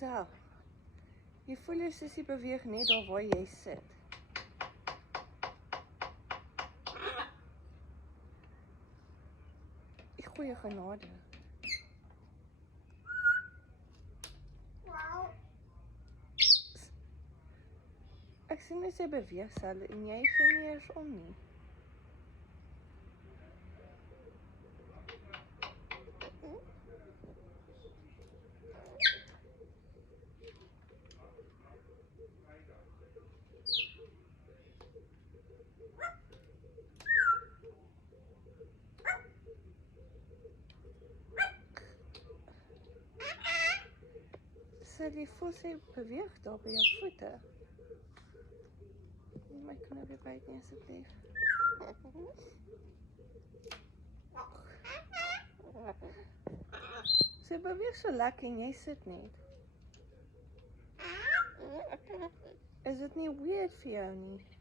jouself. Jy voel jou sussie beweeg net daar waar jy sit. Die goeie genade. Ek sien hoe sy beweeg sal en jy gee nie eers om nie. Sal jy voel sy beweeg daar by jou voete? My kan weer byt nie asseblief. Sy beweeg so lekker en jy sit net. Is dit nie weird vir jou nie?